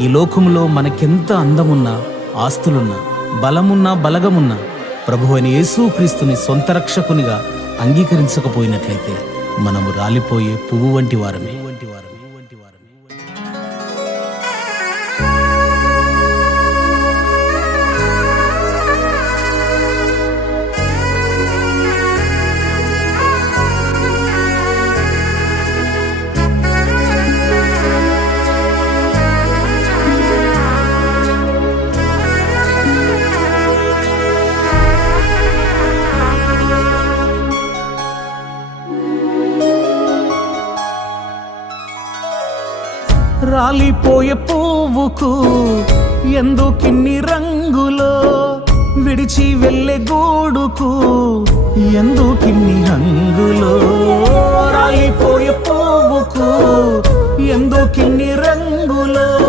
ఈ లోకంలో మనకెంత అందమున్నా, ఆస్తులున్నా, బలమున్నా, బలగమున్నా ప్రభువైన యేసుక్రీస్తుని సొంత రక్షకునిగా అంగీకరించకపోయినట్లయితే మనము రాలిపోయే పువ్వు వంటి వారమే. రాలిపోయే పువ్వుకు ఎందుకిన్ని రంగులో, విడిచి వెళ్ళే గూడుకు ఎందుకిన్ని హంగులో. రాలిపోయే పువ్వుకు ఎందుకిన్ని రంగులో